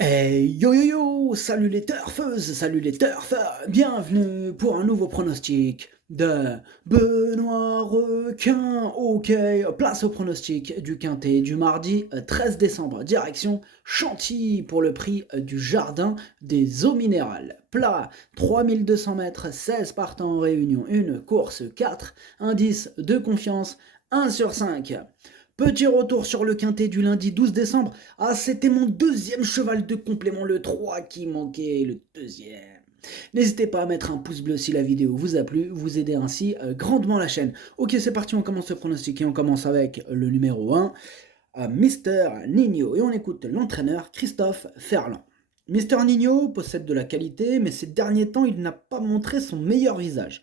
Hey yo yo yo, salut les turfeuses, salut les turfeurs, bienvenue pour un nouveau pronostic de Benoît Requin. Ok, place au pronostic du Quintet du mardi 13 décembre, direction Chantilly pour le prix du Jardin des Eaux Minérales. Plat 3200 mètres, 16 partants en réunion, une course 4, indice de confiance 1 sur 5. Petit retour sur le quintet du lundi 12 décembre. Ah, c'était mon deuxième cheval de complément, le 3 qui manquait, le deuxième. N'hésitez pas à mettre un pouce bleu si la vidéo vous a plu, vous aidez ainsi grandement la chaîne. Ok, c'est parti, on commence ce pronostic et on commence avec le numéro 1, Mister Nino. Et on écoute l'entraîneur Christophe Ferland. Mister Nino possède de la qualité, mais ces derniers temps, il n'a pas montré son meilleur visage.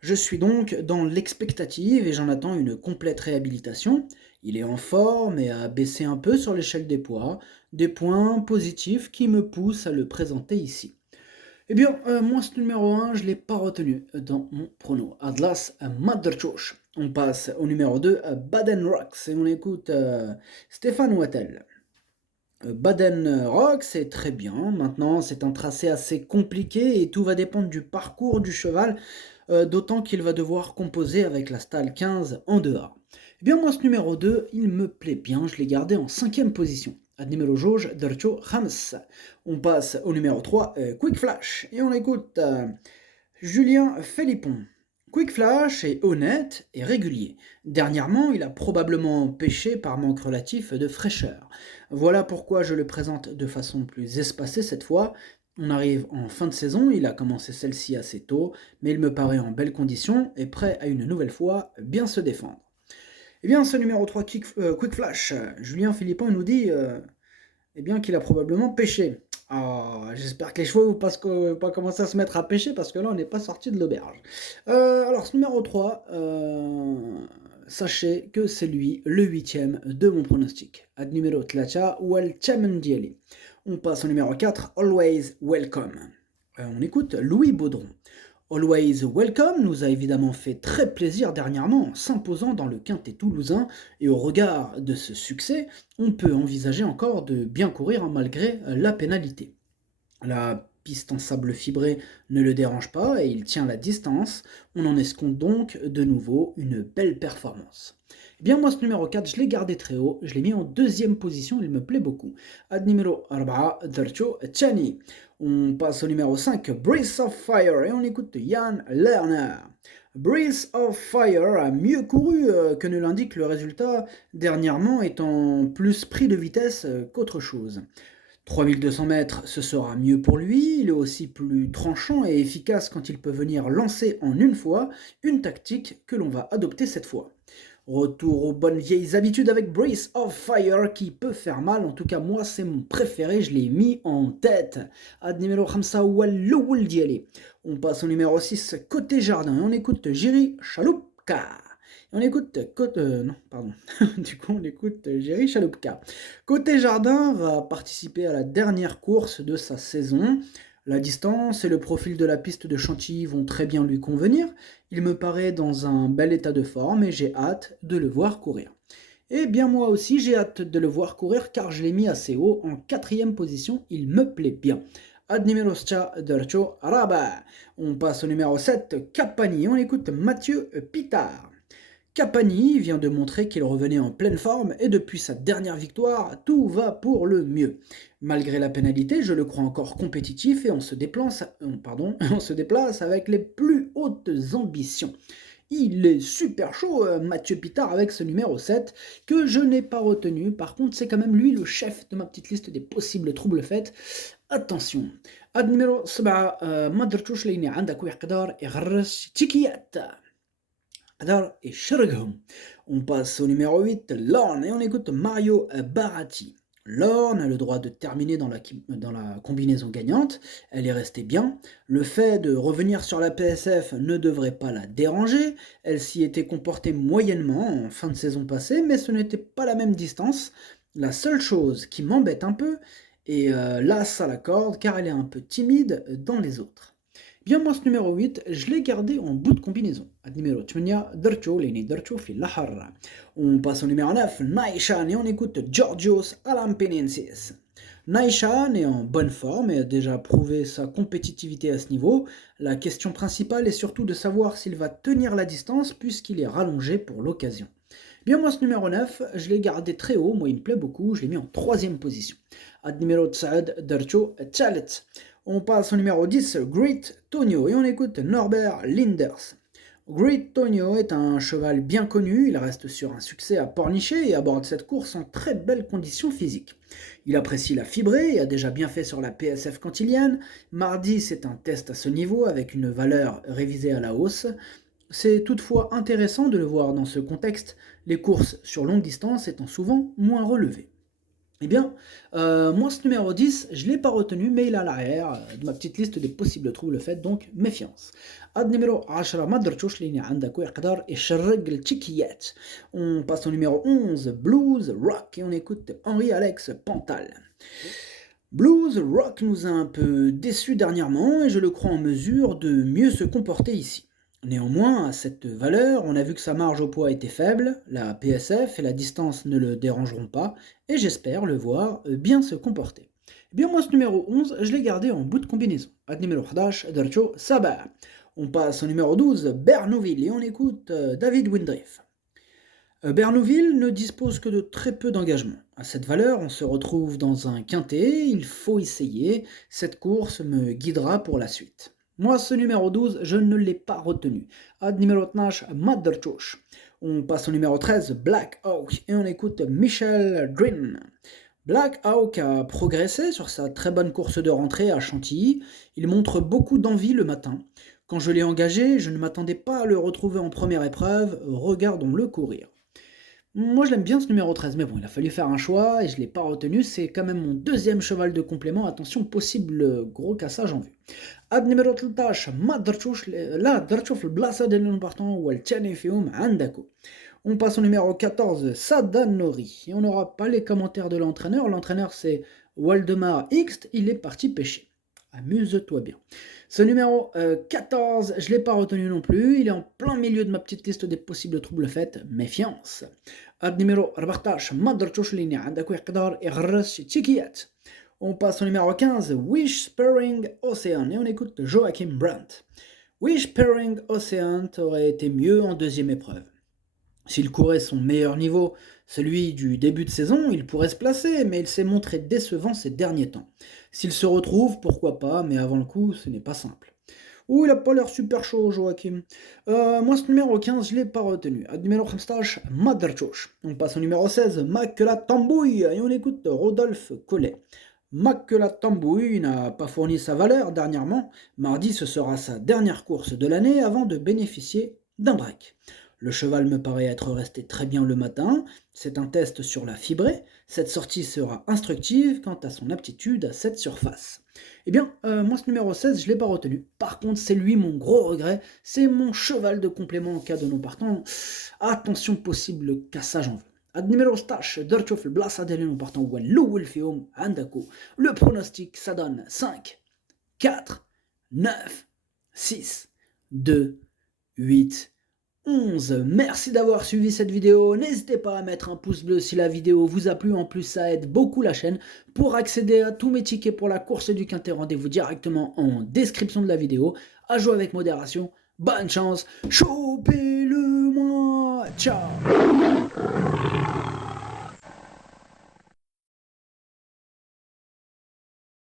Je suis donc dans l'expectative et j'en attends une complète réhabilitation. Il est en forme et a baissé un peu sur l'échelle des poids, des points positifs qui me poussent à le présenter ici. Eh bien, moi, ce numéro 1, je ne l'ai pas retenu dans mon prono. Atlas Maderchosh. On passe au numéro 2, Baden Rocks, et on écoute Stéphane Wattel. Baden Rock, c'est très bien. Maintenant, c'est un tracé assez compliqué et tout va dépendre du parcours du cheval, d'autant qu'il va devoir composer avec la stalle 15 en dehors. Eh bien, moi, ce numéro 2, il me plaît bien. Je l'ai gardé en 5e position. Ad numéro jauge Dercho Rams. On passe au numéro 3, Quick Flash. Et on écoute Julien Philippon. Quick Flash est honnête et régulier. Dernièrement, il a probablement pêché par manque relatif de fraîcheur. Voilà pourquoi je le présente de façon plus espacée cette fois. On arrive en fin de saison, il a commencé celle-ci assez tôt, mais il me paraît en belle condition et prêt à une nouvelle fois bien se défendre. Eh bien, ce numéro 3 Quick Flash, Julien Philippon nous dit eh bien qu'il a probablement pêché. Ah, j'espère que les chevaux ne vont pas commencer à se mettre à pêcher parce que là on n'est pas sorti de l'auberge. Alors ce numéro 3, sachez que c'est lui le huitième de mon pronostic. Ad numéro tlacha wal Dieli. On passe au numéro 4, Always Welcome. On écoute Louis Baudron. Always Welcome nous a évidemment fait très plaisir dernièrement en s'imposant dans le quintet toulousain et au regard de ce succès, on peut envisager encore de bien courir malgré la pénalité. La piste en sable fibré ne le dérange pas et il tient la distance, on en escompte donc de nouveau une belle performance. Eh bien moi ce numéro 4 je l'ai gardé très haut, je l'ai mis en deuxième position, il me plaît beaucoup. Ad numéro 4, Dercho Chani. On passe au numéro 5, Breath of Fire, et on écoute Jan Lerner. Breath of Fire a mieux couru que ne l'indique le résultat, dernièrement étant plus pris de vitesse qu'autre chose. 3200 mètres, ce sera mieux pour lui, il est aussi plus tranchant et efficace quand il peut venir lancer en une fois, une tactique que l'on va adopter cette fois. Retour aux bonnes vieilles habitudes avec Breath of Fire qui peut faire mal, en tout cas moi c'est mon préféré, je l'ai mis en tête. Ad numéro 5 Walloul Dialé. On passe au numéro 6 côté jardin et on écoute Jiri Chaloupka. Et on écoute non, pardon. Du coup on écoute Jiri Chaloupka. Côté jardin va participer à la dernière course de sa saison. La distance et le profil de la piste de Chantilly vont très bien lui convenir. Il me paraît dans un bel état de forme et j'ai hâte de le voir courir. Eh bien moi aussi j'ai hâte de le voir courir car je l'ai mis assez haut en 4e position, il me plaît bien. Ad numéro Dercho Araba. On passe au numéro 7, Capani, on écoute Mathieu Pitard. Capani vient de montrer qu'il revenait en pleine forme et depuis sa dernière victoire, tout va pour le mieux. Malgré la pénalité, je le crois encore compétitif et on se déplace, on se déplace avec les plus hautes ambitions. Il est super chaud, Mathieu Pitard, avec ce numéro 7, que je n'ai pas retenu. Par contre, c'est quand même lui le chef de ma petite liste des possibles troubles faits. Attention. Ad numéro 7, ما درتوش لاني عندك ويقدر يغرس تيكيات. Et Shergham. On passe au numéro 8, Lorne, et on écoute Mario Baratti. Lorne a le droit de terminer dans la combinaison gagnante, elle est restée bien. Le fait de revenir sur la PSF ne devrait pas la déranger, elle s'y était comportée moyennement en fin de saison passée, mais ce n'était pas la même distance. La seule chose qui m'embête un peu est l'as à la corde, car elle est un peu timide dans les autres. Bien moi ce numéro 8, je l'ai gardé en bout de combinaison. Numéro 8, درتو لاني درتو في الأحر. On passe au numéro 9, Naishan, et on écoute Georgios Alampenensis. Naishan est en bonne forme et a déjà prouvé sa compétitivité à ce niveau. La question principale est surtout de savoir s'il va tenir la distance puisqu'il est rallongé pour l'occasion. Bien moi ce numéro 9, je l'ai gardé très haut, moi il me plaît beaucoup, je l'ai mis en troisième position. Ad numéro 9, درتو الثالث. On passe au numéro 10, Great Tonio, et on écoute Norbert Linders. Great Tonio est un cheval bien connu, il reste sur un succès à pornicher et aborde cette course en très belles conditions physiques. Il apprécie la fibrée et a déjà bien fait sur la PSF cantilienne. Mardi, c'est un test à ce niveau avec une valeur révisée à la hausse. C'est toutefois intéressant de le voir dans ce contexte, les courses sur longue distance étant souvent moins relevées. Eh bien, moi ce numéro 10, je ne l'ai pas retenu, mais il est à l'arrière de ma petite liste des possibles troubles faits, donc méfiance. Ad numéro 10 ما درتوش لاني عندك ويقدر يشرق التشيكيات. On passe au numéro 11, Blues Rock, et on écoute Henri-Alex Pantal. Blues Rock nous a un peu déçus dernièrement et je le crois en mesure de mieux se comporter ici. Néanmoins, à cette valeur, on a vu que sa marge au poids était faible, la PSF et la distance ne le dérangeront pas, et j'espère le voir bien se comporter. Eh bien moi ce numéro 11, je l'ai gardé en bout de combinaison. Ad numéro 11, Darcho Sabah. On passe au numéro 12, Bernouville, et on écoute David Windriff. Bernouville ne dispose que de très peu d'engagement. À cette valeur, on se retrouve dans un quintet, il faut essayer, cette course me guidera pour la suite. Moi, ce numéro 12, je ne l'ai pas retenu. Ad numéro 12, Maderchosh. On passe au numéro 13, Black Hawk, et on écoute Michel Drin. Black Hawk a progressé sur sa très bonne course de rentrée à Chantilly. Il montre beaucoup d'envie le matin. Quand je l'ai engagé, je ne m'attendais pas à le retrouver en première épreuve. Regardons-le courir. Moi je l'aime bien ce numéro 13, mais bon, il a fallu faire un choix et je ne l'ai pas retenu, c'est quand même mon deuxième cheval de complément, attention, possible gros cassage en vue. Ad numéro 13, ما درتوش لا درتو في البلاصة ديال الامبورطون هو الثاني فيهم عندكو. On passe au numéro 14, Sadanori, et on n'aura pas les commentaires de l'entraîneur c'est Waldemar Hixt, il est parti pêcher. Amuse-toi bien. Ce numéro 14, je ne l'ai pas retenu non plus, il est en plein milieu de ma petite liste des possibles troubles faits, méfiance. Ad numéro 14, ما درتوش لاني عندك يقدر يغرس تشيكيات. On passe au numéro 15, Whispering Ocean, et on écoute Joachim Brandt. Whispering Ocean aurait été mieux en deuxième épreuve. S'il courait son meilleur niveau, celui du début de saison, il pourrait se placer, mais il s'est montré décevant ces derniers temps. S'il se retrouve, pourquoi pas, mais avant le coup, ce n'est pas simple. Ouh, il a pas l'air super chaud, Joachim. Moi, ce numéro 15, je l'ai pas retenu. À numéro 15, Maderchosh. On passe au numéro 16, Makela Tambouille, et on écoute Rodolphe Collet. Makela Tambouille n'a pas fourni sa valeur dernièrement. Mardi, ce sera sa dernière course de l'année avant de bénéficier d'un break. Le cheval me paraît être resté très bien le matin, c'est un test sur la fibrée, cette sortie sera instructive quant à son aptitude à cette surface. Eh bien, moi ce numéro 16, je ne l'ai pas retenu. Par contre, c'est lui mon gros regret, c'est mon cheval de complément en cas de non partant. Attention possible cassage en vue. Ad numéro 16, درتو في البلاصة ديال non partant هو الأول فيهم عندكو. Le pronostic, ça donne 5, 4, 9, 6, 2, 8, 11. Merci d'avoir suivi cette vidéo, n'hésitez pas à mettre un pouce bleu si la vidéo vous a plu, en plus ça aide beaucoup la chaîne. Pour accéder à tous mes tickets pour la course du Quintet, rendez-vous directement en description de la vidéo. À jouer avec modération, bonne chance, chopez-le moi, ciao.